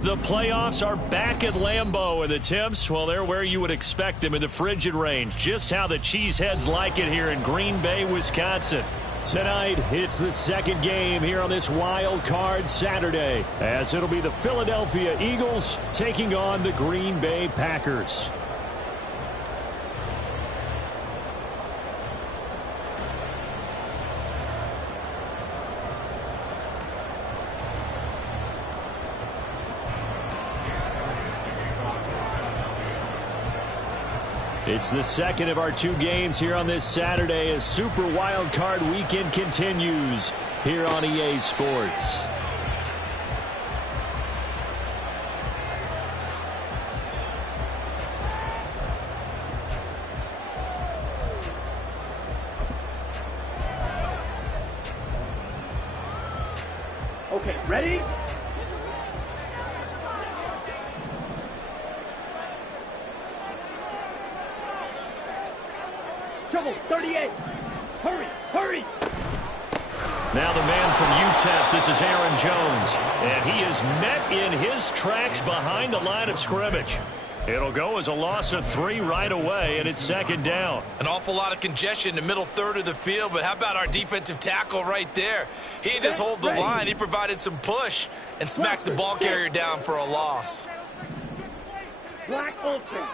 The playoffs are back at Lambeau, and the temps, well, they're where you would expect them in the frigid range. Just how the Cheeseheads like it here in Green Bay, Wisconsin. Tonight, it's the second game here on this wild card Saturday, as it'll be the Philadelphia Eagles taking on the Green Bay Packers. It's the second of our two games here on this Saturday as Super Wild Card Weekend continues here on EA Sports. Okay, ready? Trouble, 38. Hurry, hurry. Now the man from UTEP, this is Aaron Jones. And he is met in his tracks behind the line of scrimmage. It'll go as a loss of 3 right away, and it's second down. An awful lot of congestion in the middle third of the field, but how about our defensive tackle right there? He didn't just hold the line. He provided some push and smacked the ball carrier down for a loss. Black open.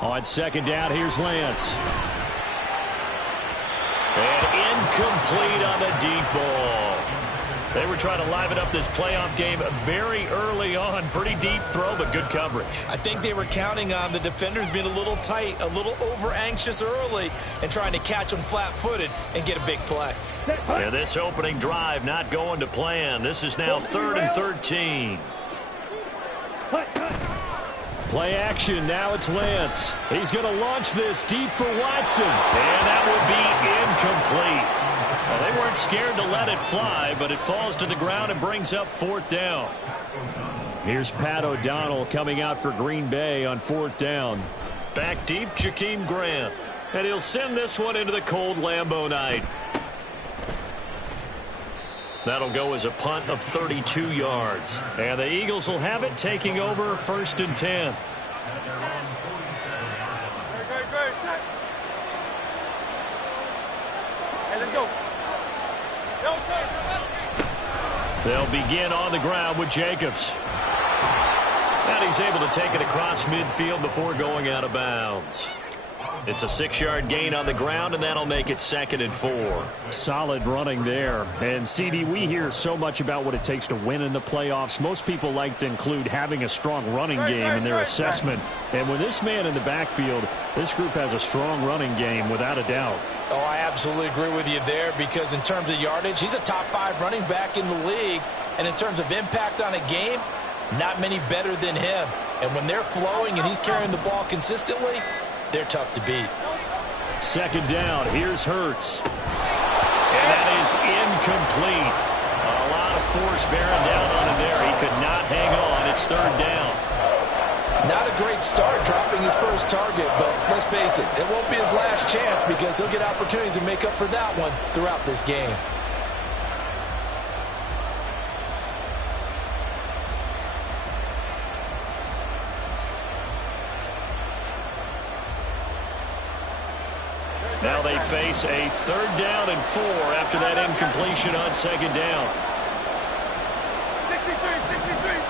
On second down, here's Lance. And incomplete on the deep ball. They were trying to liven up this playoff game very early on. Pretty deep throw, but good coverage. I think they were counting on the defenders being a little tight, a little over-anxious early, and trying to catch them flat-footed and get a big play. Yeah, this opening drive not going to plan. This is now 3rd and 13. Play action, now it's Lance. He's going to launch this deep for Watson. And that will be incomplete. Well, they weren't scared to let it fly, but it falls to the ground and brings up 4th down. Here's Pat O'Donnell coming out for Green Bay on 4th down. Back deep, Jakeem Grant. And he'll send this one into the cold Lambeau night. That'll go as a punt of 32 yards. And the Eagles will have it, taking over 1st and 10. Hey, let's go. They'll begin on the ground with Jacobs. And he's able to take it across midfield before going out of bounds. It's a 6-yard gain on the ground, and that'll make it 2nd and 4. Solid running there. And, CD, we hear so much about what it takes to win in the playoffs. Most people like to include having a strong running game in their assessment. And with this man in the backfield, this group has a strong running game without a doubt. Oh, I absolutely agree with you there, because in terms of yardage, he's a top 5 running back in the league. And in terms of impact on a game, not many better than him. And when they're flowing and he's carrying the ball consistently, they're tough to beat. Second down, here's Hurts. And that is incomplete. A lot of force bearing down on him there. He could not hang on. It's 3rd down. Not a great start dropping his first target, but let's face it, it won't be his last chance, because he'll get opportunities to make up for that one throughout this game. Now they face a 3rd down and 4 after that incompletion on 2nd down. 63, 63.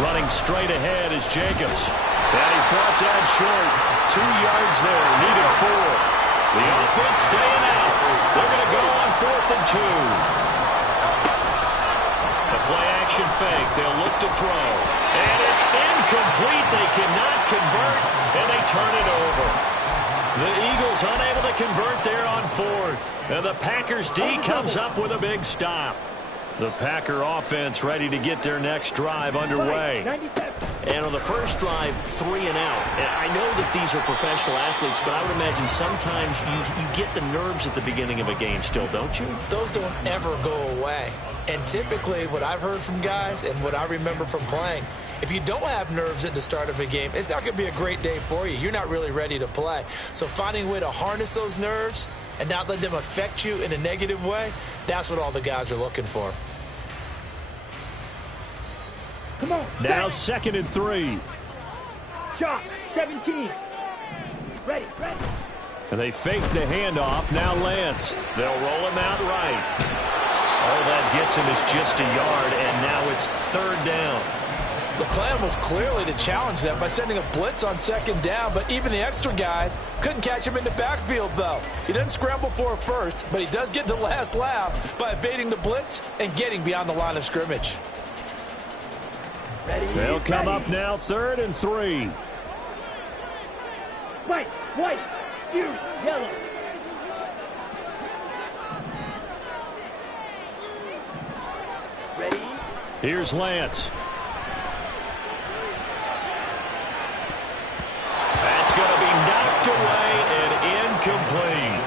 Running straight ahead is Jacobs. And he's brought down short. 2 yards there, needed 4. The offense staying out. They're going to go on 4th and 2. The play-action fake. They'll look to throw. And it's incomplete. They cannot convert, and they turn it over. The Eagles unable to convert there on 4th. And the Packers D comes up with a big stop. The Packer offense ready to get their next drive underway. And on the first drive, 3 and out. And I know that these are professional athletes, but I would imagine sometimes you get the nerves at the beginning of a game still, don't you? Those don't ever go away. And typically what I've heard from guys and what I remember from playing, if you don't have nerves at the start of a game, it's not going to be a great day for you. You're not really ready to play. So finding a way to harness those nerves and not let them affect you in a negative way, that's what all the guys are looking for. Come on. Now 2nd and 3. Shot. 17. Ready. And they fake the handoff. Now Lance. They'll roll him out right. All that gets him is just a yard, and now it's 3rd down. The plan was clearly to challenge them by sending a blitz on 2nd down, but even the extra guys couldn't catch him in the backfield, though. He doesn't scramble for it first, but he does get the last laugh by evading the blitz and getting beyond the line of scrimmage. They'll come up now 3rd and 3. White, you, yellow. Ready? Here's Lance. That's going to be knocked away and incomplete.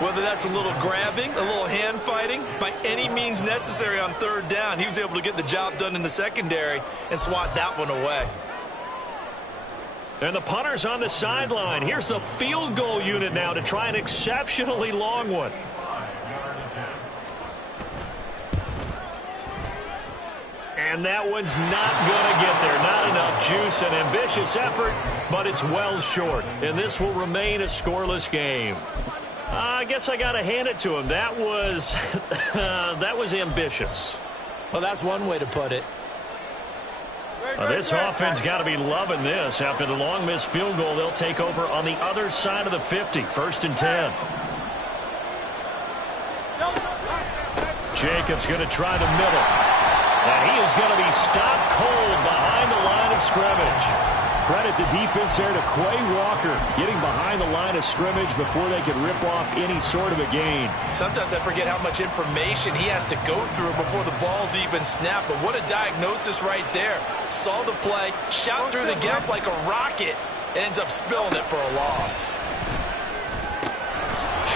Whether that's a little grabbing, a little hand fighting, by any means necessary on 3rd down, he was able to get the job done in the secondary and swat that one away. And the punter's on the sideline. Here's the field goal unit now to try an exceptionally long one. And that one's not going to get there. Not enough juice. An ambitious effort, but it's well short. And this will remain a scoreless game. I guess I got to hand it to him. That was that was ambitious. Well, that's one way to put it. This offense got to be loving this. After the long missed field goal, they'll take over on the other side of the 50. 1st and 10. Jacobs going to try the middle. And he is going to be stopped cold behind the line of scrimmage. Credit the defense there to Quay Walker, getting behind the line of scrimmage before they could rip off any sort of a gain. Sometimes I forget how much information he has to go through before the ball's even snapped. But what a diagnosis right there. Saw the play, shot through the gap like a rocket, and ends up spilling it for a loss.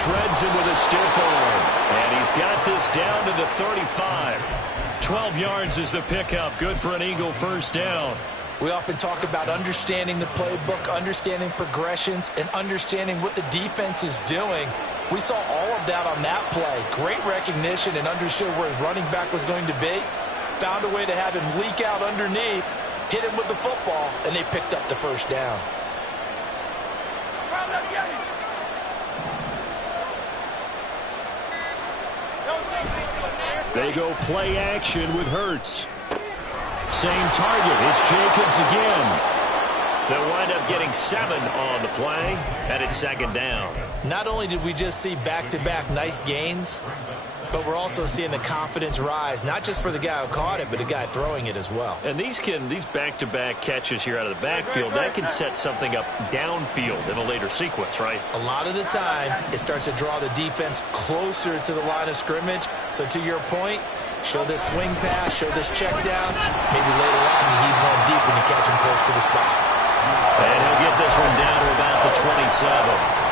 Shreds him with a stiff arm. And he's got this down to the 35. 12 yards is the pickup. Good for an Eagle 1st down. We often talk about understanding the playbook, understanding progressions, and understanding what the defense is doing. We saw all of that on that play. Great recognition and understood where his running back was going to be. Found a way to have him leak out underneath, hit him with the football, and they picked up the 1st down. They go play action with Hurts. Same target. It's Jacobs again. They'll wind up getting 7 on the play, and it's 2nd down. Not only did we just see back-to-back nice gains, but we're also seeing the confidence rise, not just for the guy who caught it, but the guy throwing it as well. And these back-to-back catches here out of the backfield, that can set something up downfield in a later sequence, right? A lot of the time, it starts to draw the defense closer to the line of scrimmage. So to your point, show this swing pass, show this check down. Maybe later on you heave one deep when you catch him close to the spot. And he'll get this one down to about the 27.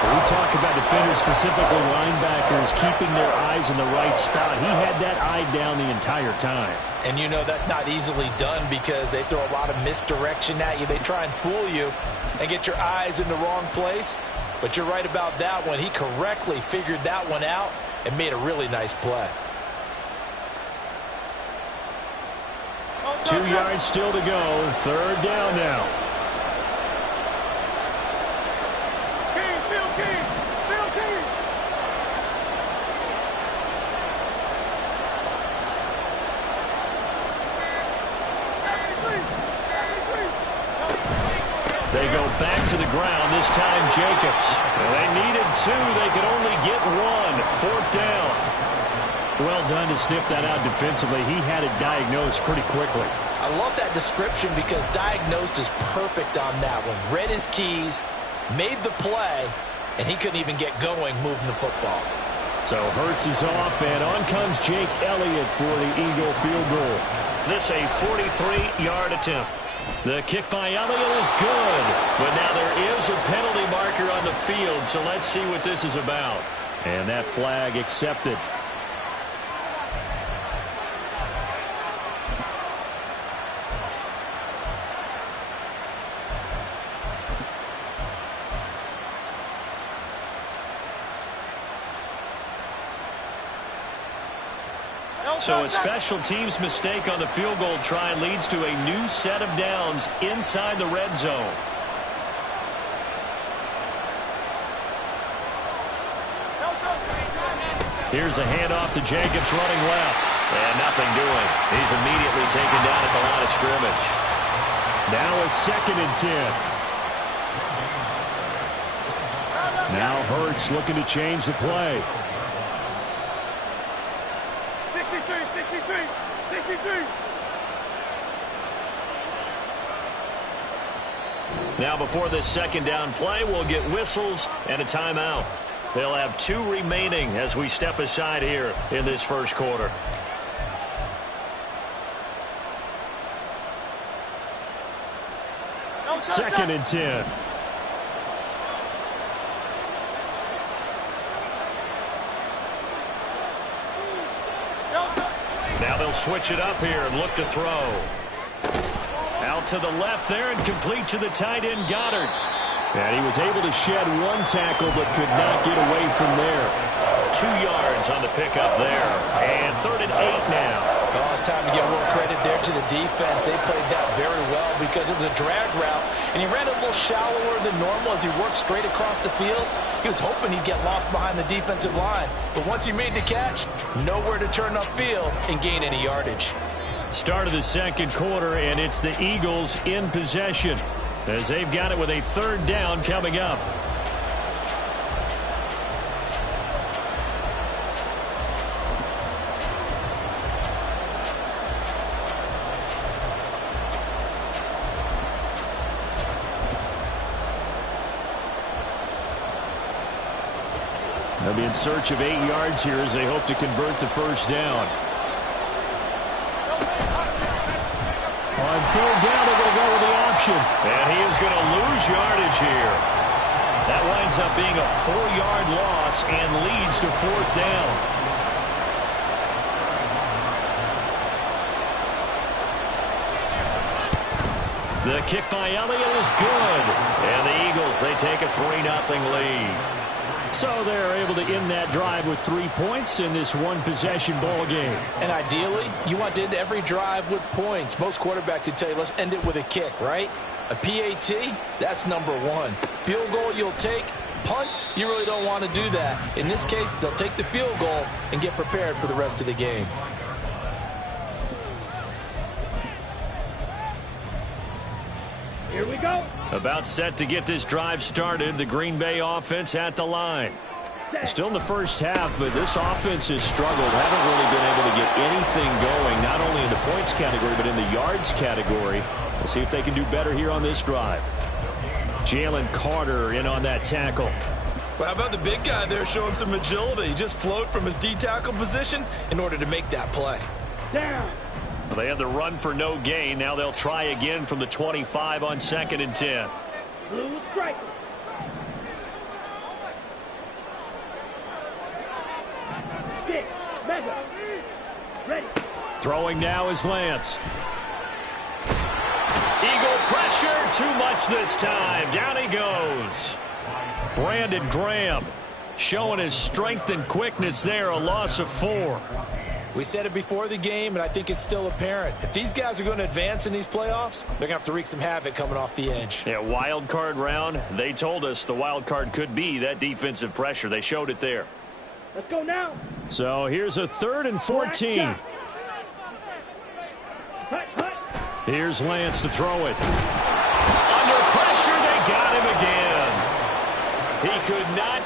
When we talk about defenders, specifically linebackers, keeping their eyes in the right spot. He had that eye down the entire time. And you know that's not easily done because they throw a lot of misdirection at you. They try and fool you and get your eyes in the wrong place. But you're right about that one. He correctly figured that one out and made a really nice play. 2 yards still to go. 3rd down now. They go back to the ground, this time Jacobs. Well, they needed 2. They could only get 1. 4th down. Well done to sniff that out defensively. He had it diagnosed pretty quickly. I love that description because diagnosed is perfect on that one. Read his keys, made the play, and he couldn't even get going moving the football. So Hurts is off, and on comes Jake Elliott for the Eagle field goal. This a 43-yard attempt. The kick by Elliott is good, but now there is a penalty marker on the field, so let's see what this is about. And that flag accepted. So a special teams mistake on the field goal try leads to a new set of downs inside the red zone. Here's a handoff to Jacobs running left. And nothing doing. He's immediately taken down at the line of scrimmage. Now a 2nd and 10. Now Hurts looking to change the play. 63. Now before this 2nd down play, we'll get whistles and a timeout. They'll have 2 remaining as we step aside here in this first quarter. Second and 10. Now they'll switch it up here and look to throw. Out to the left there and complete to the tight end Goddard. And he was able to shed 1 tackle but could not get away from there. 2 yards on the pickup there. And 3rd and 8 now. Oh, it's time to give a little credit there to the defense. They played that very well because it was a drag route, and he ran a little shallower than normal as he worked straight across the field. He was hoping he'd get lost behind the defensive line, but once he made the catch, nowhere to turn upfield and gain any yardage. Start of the 2nd quarter, and it's the Eagles in possession as they've got it with a 3rd down coming up. They'll be in search of 8 yards here as they hope to convert the 1st down. On 3rd down, they're going to go with the option. And he is going to lose yardage here. That winds up being a 4-yard loss and leads to 4th down. The kick by Elliott is good. And the Eagles, they take a 3-0 lead. So they're able to end that drive with 3 points in this one-possession ball game. And ideally, you want to end every drive with points. Most quarterbacks would tell you, let's end it with a kick, right? A PAT, that's number 1. Field goal you'll take. Punts, you really don't want to do that. In this case, they'll take the field goal and get prepared for the rest of the game. Here we go. About set to get this drive started. The Green Bay offense at the line. Still in the first half, but this offense has struggled. Haven't really been able to get anything going, not only in the points category, but in the yards category. We'll see if they can do better here on this drive. Jalen Carter in on that tackle. Well, how about the big guy there showing some agility? He just flowed from his D-tackle position in order to make that play. Down. Well, they had the run for no gain. Now they'll try again from the 25 on 2nd and 10. Blue strike. Stick. Mega. Ready. Throwing now is Lance. Eagle pressure. Too much this time. Down he goes. Brandon Graham showing his strength and quickness there. A loss of 4. We said it before the game, and I think it's still apparent. If these guys are going to advance in these playoffs, they're going to have to wreak some havoc coming off the edge. Yeah, wild card round. They told us the wild card could be that defensive pressure. They showed it there. Let's go now. So here's a 3rd and 14. Hut, hut. Here's Lance to throw it. Under pressure, they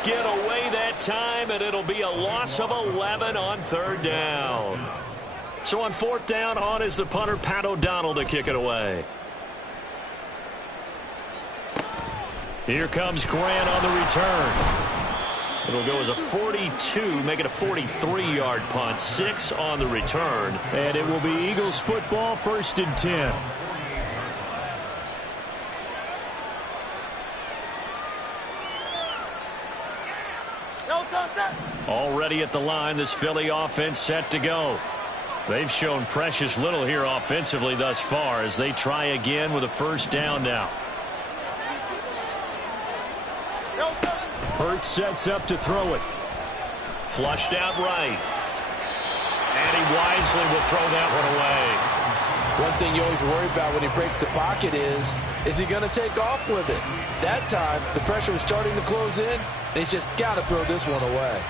get away that time, and it'll be a loss of 11 on 3rd down. So on 4th down, on is the punter, Pat O'Donnell, to kick it away. Here comes Grant on the return. It'll go as a 42, make it a 43-yard punt, 6 on the return. And it will be Eagles football, 1st and 10. Already at the line, this Philly offense set to go. They've shown precious little here offensively thus far as they try again with a 1st down now. Hurts sets up to throw it. Flushed out right. And he wisely will throw that one away. One thing you always worry about when he breaks the pocket is he going to take off with it? That time, the pressure was starting to close in, and he's just got to throw this one away.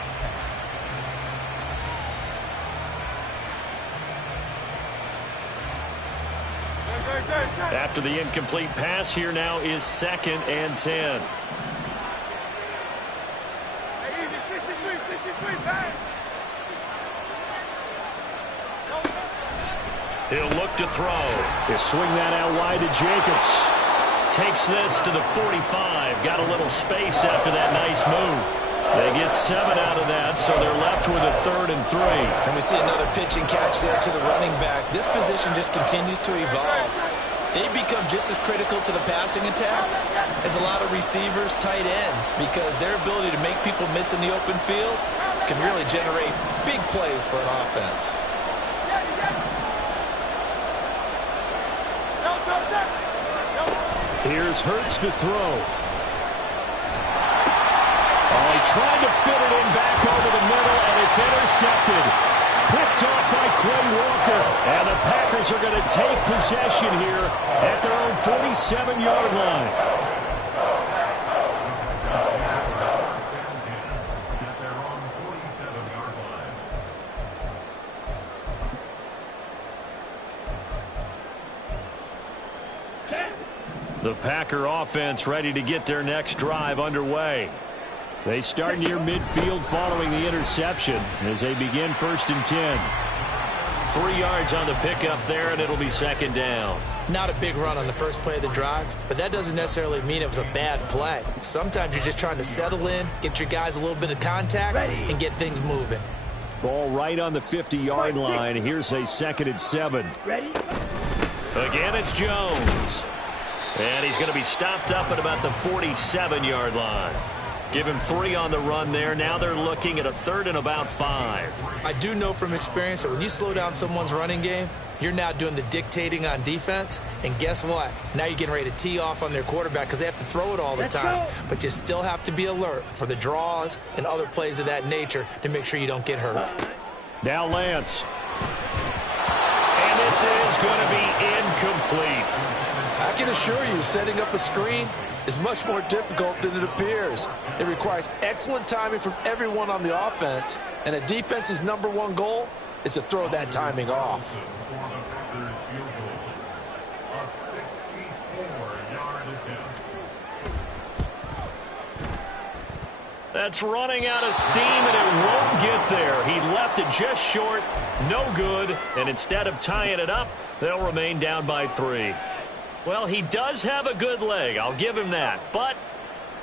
After the incomplete pass, here now is 2nd and 10. He'll look to throw. He'll swing that out wide to Jacobs. Takes this to the 45. Got a little space after that nice move. They get 7 out of that, so they're left with a 3rd and 3. And we see another pitch and catch there to the running back. This position just continues to evolve. They become just as critical to the passing attack as a lot of receivers, tight ends, because their ability to make people miss in the open field can really generate big plays for an offense. Here's Hurts to throw. Oh, he tried to fit it in back over the middle, and it's intercepted. Picked off by Quay Walker. And the Packers are going to take possession here at their own 47-yard line. The Packer offense ready to get their next drive underway. They start near midfield following the interception as they begin 1st and 10. 3 yards on the pickup there, and it'll be 2nd down. Not a big run on the first play of the drive, but that doesn't necessarily mean it was a bad play. Sometimes you're just trying to settle in, get your guys a little bit of contact, and get things moving. Ball right on the 50-yard line. Here's a 2nd and 7. Ready? Again, it's Jones. And he's going to be stopped up at about the 47-yard line. Give him 3 on the run there. Now they're looking at a 3rd and about 5. I do know from experience that when you slow down someone's running game, you're now doing the dictating on defense. And guess what? Now you're getting ready to tee off on their quarterback because they have to throw it all the time. But you still have to be alert for the draws and other plays of that nature to make sure you don't get hurt. Now Lance. And this is going to be incomplete. I can assure you, setting up a screen is much more difficult than it appears. It requires excellent timing from everyone on the offense, and a defense's #1 goal is to throw that timing off. That's running out of steam, and it won't get there. He left it just short, no good, and instead of tying it up, they'll remain down by 3. Well, he does have a good leg, I'll give him that, but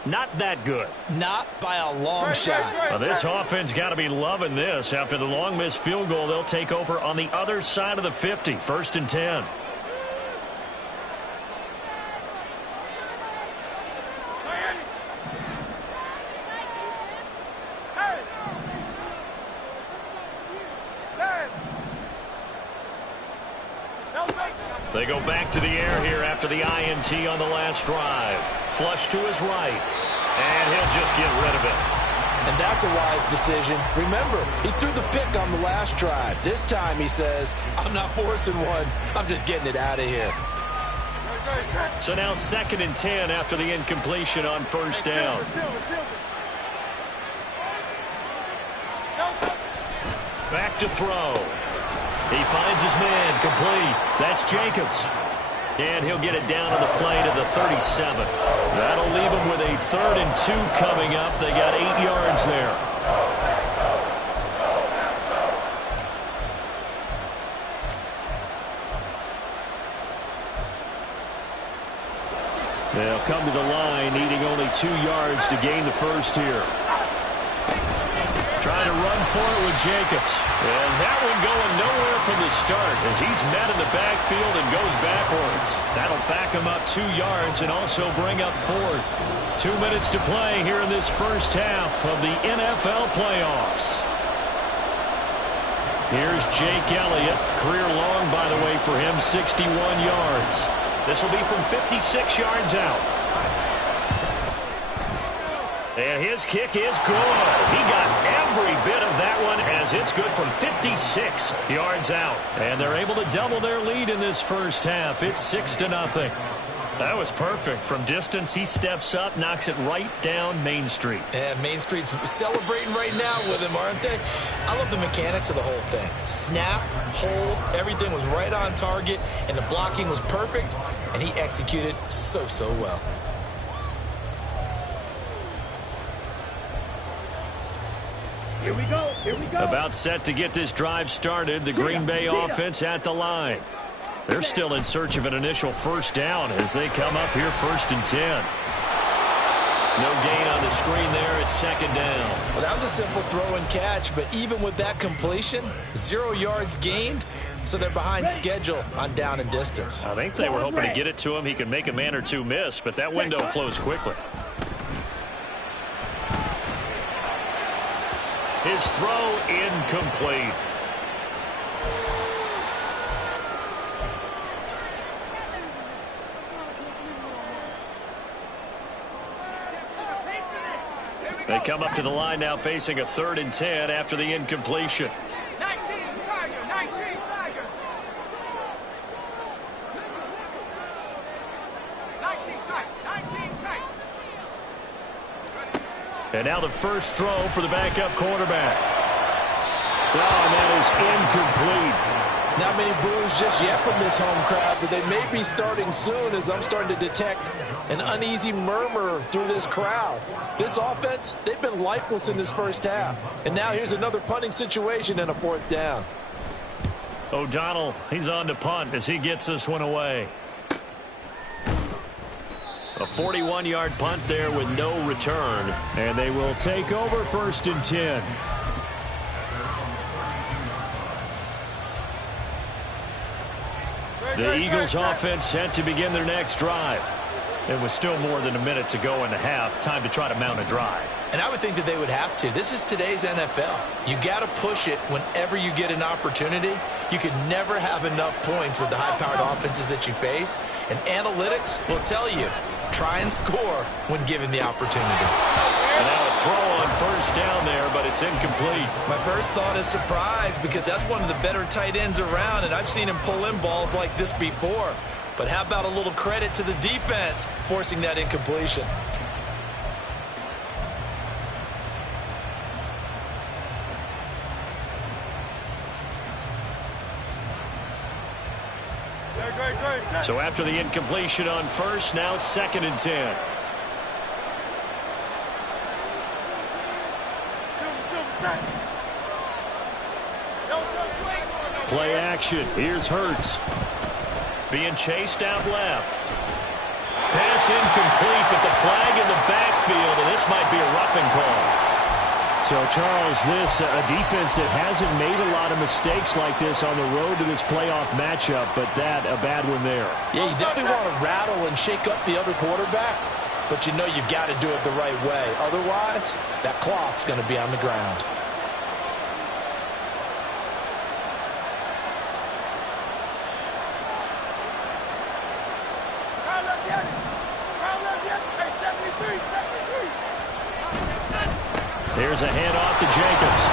not that good. Not by a long shot. Well, this offense got to be loving this. After the long missed field goal, they'll take over on the other side of the 50, 1st and 10. They go back to the air here after the INT on the last drive. Flush to his right, and he'll just get rid of it. And that's a wise decision. Remember, he threw the pick on the last drive. This time he says, I'm not forcing one. I'm just getting it out of here. So now 2nd and 10 after the incompletion on 1st down. Back to throw. He finds his man, complete. That's Jacobs. And he'll get it down on the play to the 37. That'll leave him with a 3rd and 2 coming up. They got 8 yards there. They'll come to the line, needing only 2 yards to gain the first here. Trying to run for it with Jacobs. And that one going nowhere from the start as he's met in the backfield and goes backwards. That'll back him up 2 yards and also bring up 4th. 2 minutes to play here in this first half of the NFL playoffs. Here's Jake Elliott. Career long, by the way, for him, 61 yards. This will be from 56 yards out. And his kick is good. He got every bit of that one as it's good from 56 yards out. And they're able to double their lead in this first half. It's 6-0. That was perfect. From distance, he steps up, knocks it right down Main Street. And Main Street's celebrating right now with him, aren't they? I love the mechanics of the whole thing. Snap, hold, everything was right on target, and the blocking was perfect, and he executed so well. Here we go. Here we go. About set to get this drive started. The Green Bay offense at the line. They're still in search of an initial first down as they come up here 1st and 10. No gain on the screen there. It's 2nd down. Well, that was a simple throw and catch, but even with that completion, 0 yards gained, so they're behind schedule on down and distance. I think they were hoping to get it to him. He could make a man or two miss, but that window closed quickly. His throw incomplete. They come up to the line now facing a 3rd and 10 after the incompletion. 19 Tiger, 19 Tiger. 19 Tiger, 19 Tiger. And now the first throw for the backup quarterback. Oh, and that is incomplete. Not many boos just yet from this home crowd, but they may be starting soon as I'm starting to detect an uneasy murmur through this crowd. This offense, they've been lifeless in this first half. And now here's another punting situation and a 4th down. O'Donnell, he's on to punt as he gets this one away. A 41-yard punt there with no return. And they will take over 1st and 10. The Eagles offense set to begin their next drive. It was still more than a minute to go in the half. Time to try to mount a drive. And I would think that they would have to. This is today's NFL. You got to push it whenever you get an opportunity. You could never have enough points with the high-powered offenses that you face. And analytics will tell you, try and score when given the opportunity. And now a throw on 1st down there, but it's incomplete. My first thought is surprise because that's one of the better tight ends around, and I've seen him pull in balls like this before. But how about a little credit to the defense forcing that incompletion? So after the incompletion on 1st, now 2nd and 10. Play action. Here's Hurts. Being chased out left. Pass incomplete, but the flag in the backfield, and this might be a roughing call. So, Charles, this a defense that hasn't made a lot of mistakes like this on the road to this playoff matchup, but that, a bad one there. Yeah, you definitely want to rattle and shake up the other quarterback, but you know you've got to do it the right way. Otherwise, that cloth's going to be on the ground. Here's a handoff to Jacobs.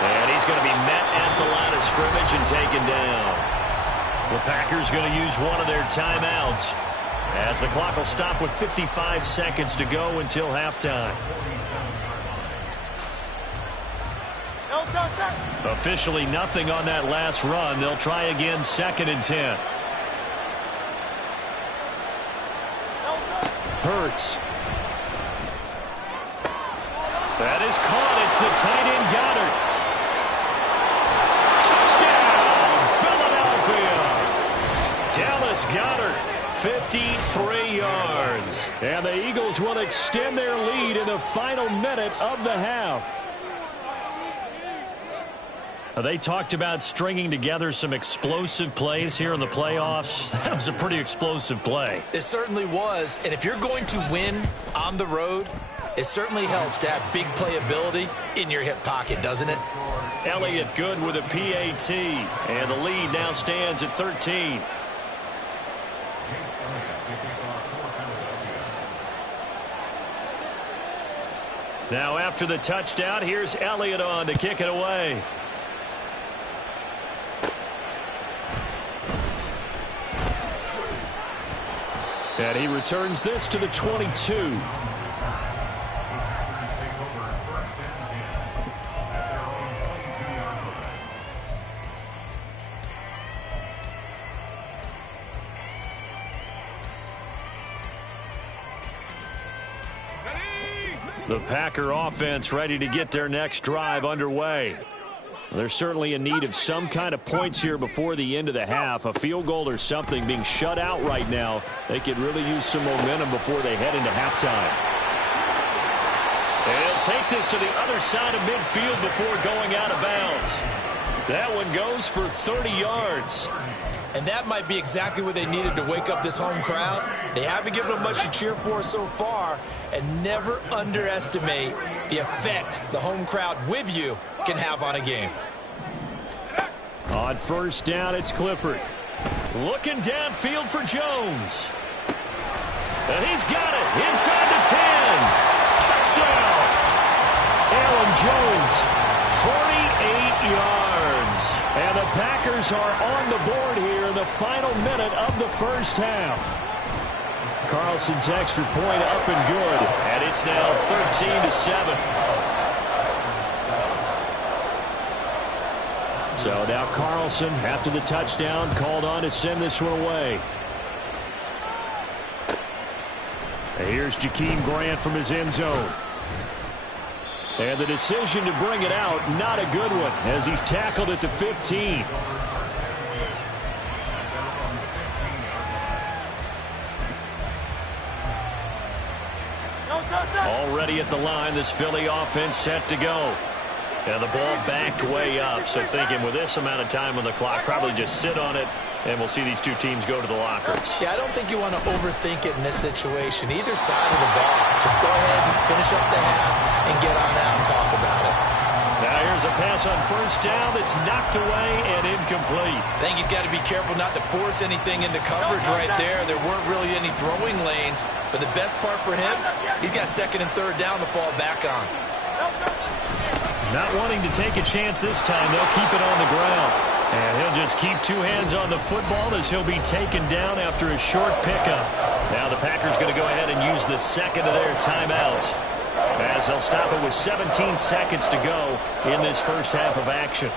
And he's going to be met at the line of scrimmage and taken down. The Packers going to use one of their timeouts as the clock will stop with 55 seconds to go until halftime. Officially nothing on that last run. They'll try again 2nd and 10. Hurts. That is caught. It's the tight end Goddard. Touchdown, Philadelphia. Dallas Goedert, 53 yards. And the Eagles will extend their lead in the final minute of the half. They talked about stringing together some explosive plays here in the playoffs. That was a pretty explosive play. It certainly was. And if you're going to win on the road, it certainly helps to have big playability in your hip pocket, doesn't it? Elliott good with a PAT. And the lead now stands at 13. Now after the touchdown, here's Elliott on to kick it away. And he returns this to the 22. The Packer offense ready to get their next drive underway. They're certainly in need of some kind of points here before the end of the half. A field goal or something. Being shut out right now, they could really use some momentum before they head into halftime. And he'll take this to the other side of midfield before going out of bounds. That one goes for 30 yards. And that might be exactly what they needed to wake up this home crowd. They haven't given them much to cheer for so far, and never underestimate the effect the home crowd with you can have on a game. On first down, it's Clifford. Looking downfield for Jones. And he's got it inside the 10. Touchdown. Aaron Jones, 48 yards. And the Packers are on the board here in the final minute of the first half. Carlson's extra point up and good. And it's now 13-7. So now Carlson, after the touchdown, called on to send this one away. And here's Jakeem Grant from his end zone. And the decision to bring it out, not a good one, as he's tackled at the 15. Already at the line, this Philly offense set to go. And the ball backed way up. So thinking with this amount of time on the clock, probably just sit on it, and we'll see these two teams go to the lockers. Yeah, I don't think you want to overthink it in this situation. Either side of the ball. Just go ahead and finish up the half and get on out and talk about it. Now here's a pass on first down that's knocked away and incomplete. I think he's got to be careful not to force anything into coverage right there. There weren't really any throwing lanes. But the best part for him, he's got second and third down to fall back on. Not wanting to take a chance this time. They'll keep it on the ground. And he'll just keep two hands on the football as he'll be taken down after a short pickup. Now the Packers going to go ahead and use the second of their timeouts, as they'll stop it with 17 seconds to go in this first half of action.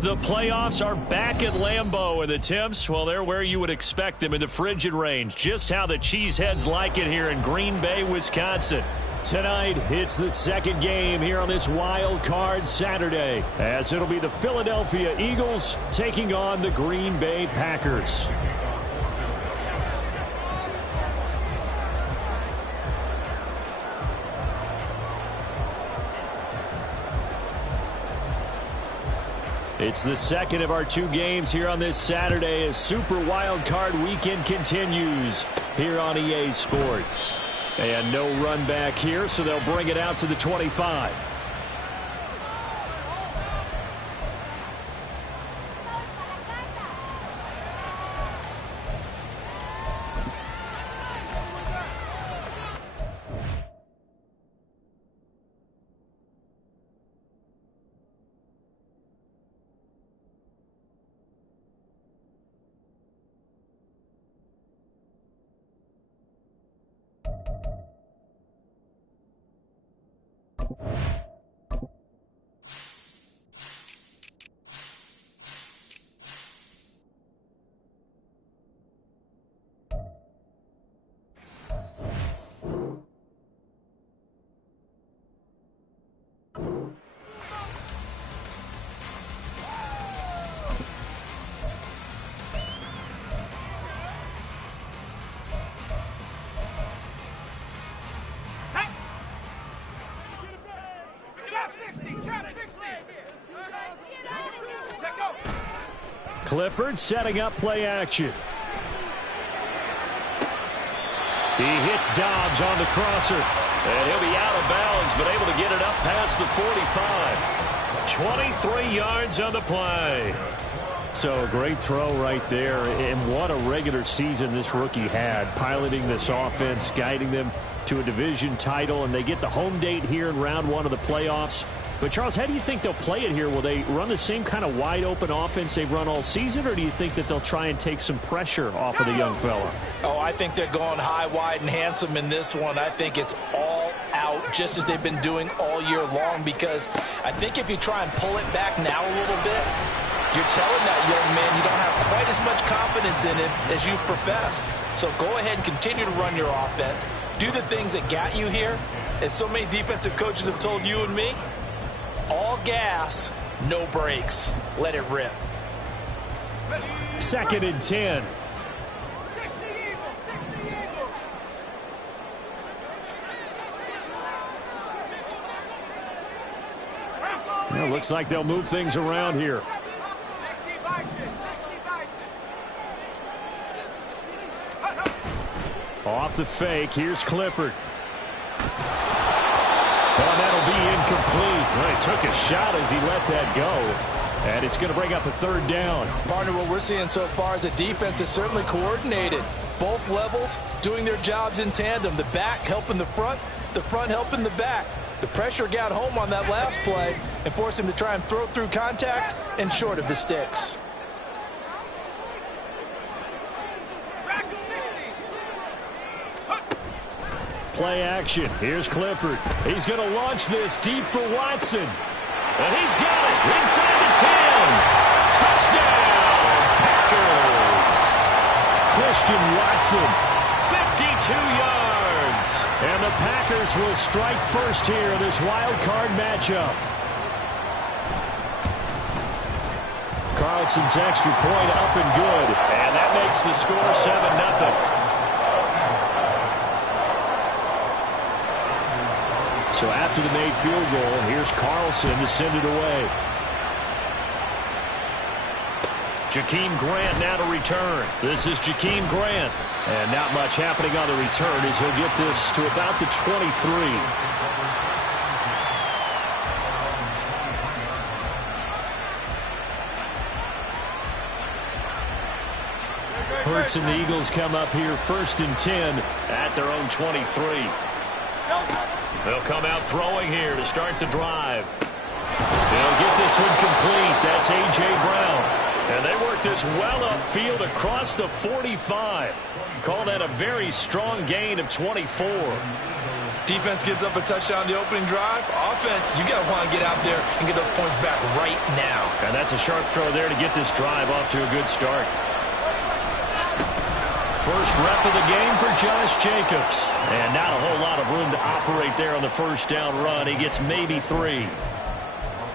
The playoffs are back at Lambeau, and the temps, well, they're where you would expect them in the frigid range. Just how the Cheeseheads like it here in Green Bay, Wisconsin. Tonight, it's the second game here on this Wild Card Saturday, as it'll be the Philadelphia Eagles taking on the Green Bay Packers. It's the second of our two games here on this Saturday as Super Wild Card Weekend continues here on EA Sports. And no run back here, so they'll bring it out to the 25. Clifford setting up play action. He hits Dobbs on the crosser. And he'll be out of bounds, but able to get it up past the 45. 23 yards on the play. So a great throw right there. And what a regular season this rookie had, piloting this offense, guiding them to a division title. And they get the home date here in round one of the playoffs. But, Charles, how do you think they'll play it here? Will they run the same kind of wide-open offense they've run all season, or do you think that they'll try and take some pressure off of the young fella? Oh, I think they're going high, wide, and handsome in this one. I think it's all out, just as they've been doing all year long, because I think if you try and pull it back now a little bit, you're telling that young man you don't have quite as much confidence in it as you've professed. So go ahead and continue to run your offense. Do the things that got you here. As so many defensive coaches have told you and me, all gas, no brakes. Let it rip. 2nd and 10. Well, looks like they'll move things around here. Off the fake, here's Clifford. Well, that'll be incomplete. Well, he took a shot as he let that go. And it's going to bring up a 3rd down. Partner, what we're seeing so far is a defense is certainly coordinated. Both levels doing their jobs in tandem. The back helping the front helping the back. The pressure got home on that last play and forced him to try and throw through contact and short of the sticks. Play action. Here's Clifford. He's going to launch this deep for Watson. And he's got it inside the 10. Touchdown, Packers. Christian Watson, 52 yards. And the Packers will strike first here in this wild card matchup. Carlson's extra point up and good. And that makes the score 7-0. So after the made field goal, here's Carlson to send it away. Jakeem Grant now to return. This is Jakeem Grant. And not much happening on the return as he'll get this to about the 23. Hurts and the Eagles come up here 1st and 10 at their own 23. They'll come out throwing here to start the drive. They'll get this one complete. That's A.J. Brown. And they work this well upfield across the 45. Call that a very strong gain of 24. Defense gives up a touchdown the opening drive. Offense, you got to want to get out there and get those points back right now. And that's a sharp throw there to get this drive off to a good start. First rep of the game for Josh Jacobs. And not a whole lot of room to operate there on the first down run. He gets maybe 3.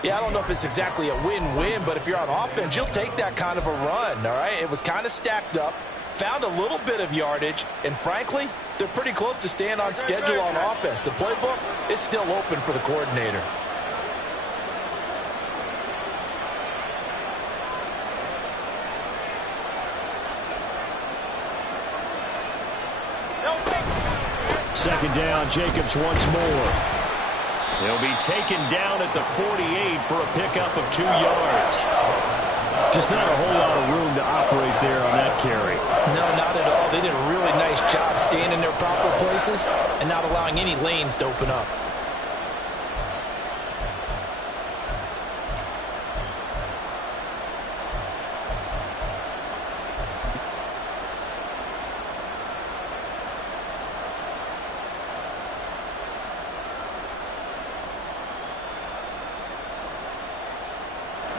Yeah, I don't know if it's exactly a win-win, but if you're on offense, you'll take that kind of a run, all right? It was kind of stacked up, found a little bit of yardage, and frankly, they're pretty close to staying on schedule on offense. The playbook is still open for the coordinator. Second down, Jacobs once more. He'll be taken down at the 48 for a pickup of 2 yards. Just not a whole lot of room to operate there on that carry. No, not at all. They did a really nice job staying in their proper places and not allowing any lanes to open up.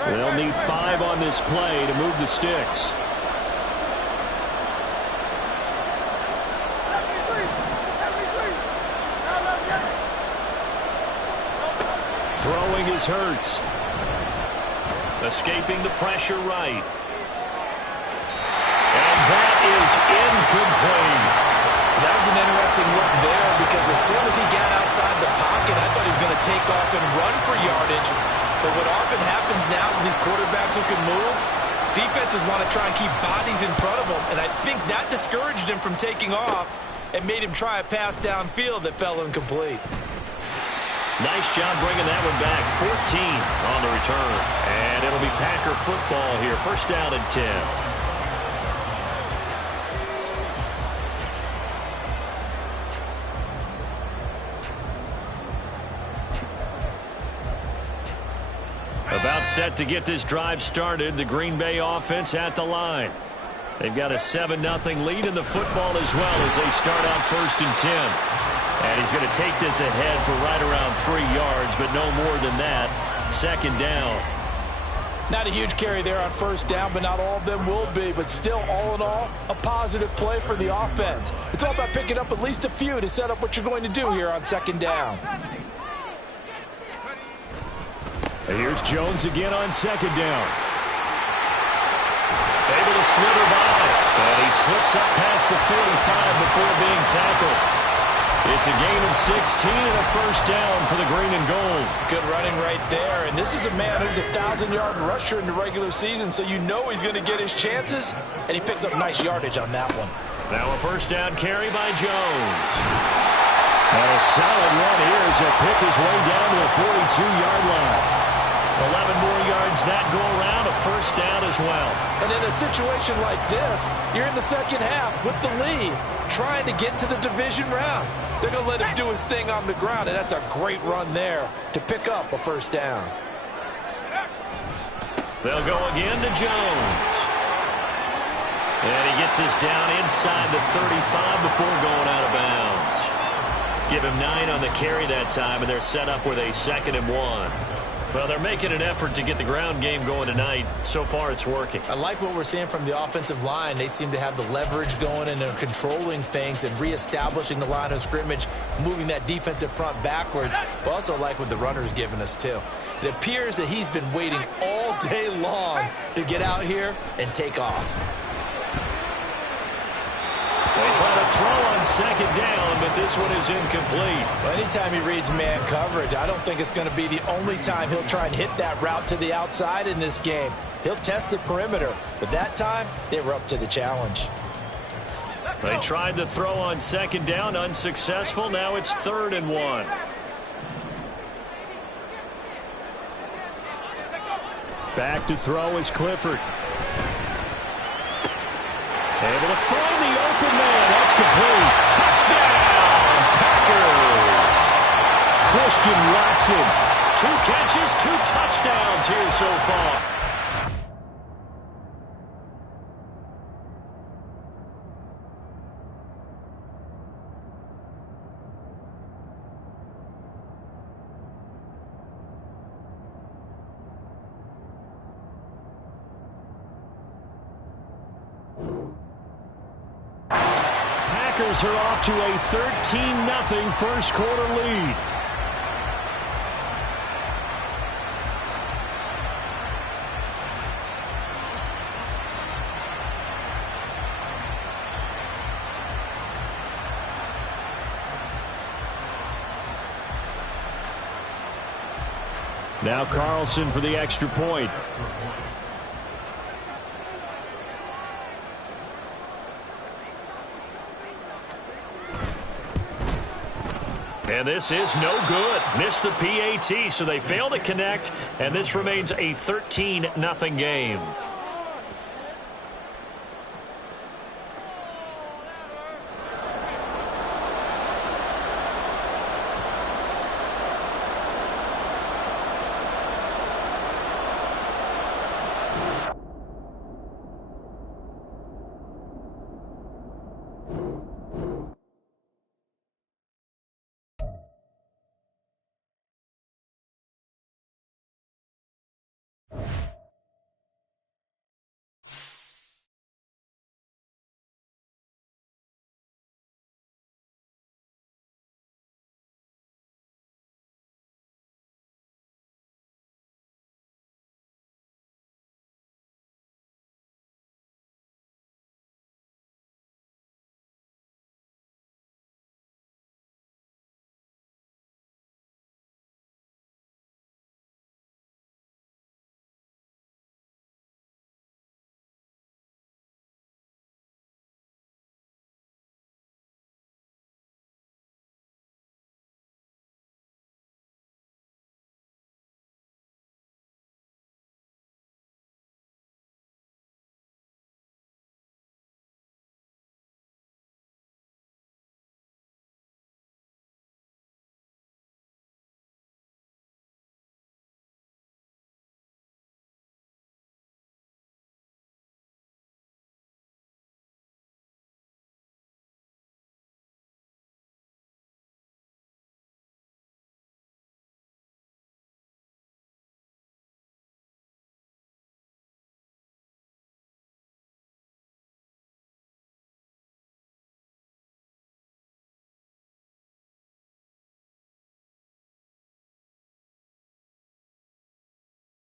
They'll need 5 on this play to move the sticks. Throwing is Hurts. Escaping the pressure right. And that is incomplete. That was an interesting look there because as soon as he got outside the pocket, I thought he was going to take off and run for yardage. But what often happens now with these quarterbacks who can move, defenses want to try and keep bodies in front of them. And I think that discouraged him from taking off and made him try a pass downfield that fell incomplete. Nice job bringing that one back. 14 on the return. And it'll be Packer football here. First down and 10. About set to get this drive started. The Green Bay offense at the line. They've got a 7-0 lead in the football as well as they start out first and 10. And he's going to take this ahead for right around 3 yards, but no more than that. Second down. Not a huge carry there on first down, but not all of them will be. But still, all in all, a positive play for the offense. It's all about picking up at least a few to set up what you're going to do here on second down. Here's Jones again on second down. Able to slither by. And he slips up past the 45 before being tackled. It's a gain of 16 and a first down for the green and gold. Good running right there. And this is a man who's a 1,000-yard rusher in the regular season, so you know he's going to get his chances. And he picks up nice yardage on that one. Now a first down carry by Jones. And a solid run here as he'll pick his way down to the 42-yard line. 11 more yards that go around, a first down as well. And in a situation like this, you're in the second half with the lead, trying to get to the division round. They're going to let him do his thing on the ground, and that's a great run there to pick up a first down. They'll go again to Jones. And he gets this down inside the 35 before going out of bounds. Give him 9 on the carry that time, and they're set up with a 2nd and 1. Well, they're making an effort to get the ground game going tonight. So far, it's working. I like what we're seeing from the offensive line. They seem to have the leverage going and they're controlling things and reestablishing the line of scrimmage, moving that defensive front backwards. But also like what the runner's giving us, too. It appears that he's been waiting all day long to get out here and take off. They try to throw on second down, but this one is incomplete. Well, anytime he reads man coverage, I don't think it's going to be the only time he'll try and hit that route to the outside in this game. He'll test the perimeter, but that time they were up to the challenge. They tried the throw on second down, unsuccessful. Now it's 3rd and 1. Back to throw is Clifford. Able to find the open man. That's complete. Touchdown, Packers. Christian Watson. 2 catches, 2 touchdowns here so far. Packers are off to a 13-0 first quarter lead. Now Carlson for the extra point. And this is no good. Missed the PAT, so they fail to connect, and this remains a 13-0 game.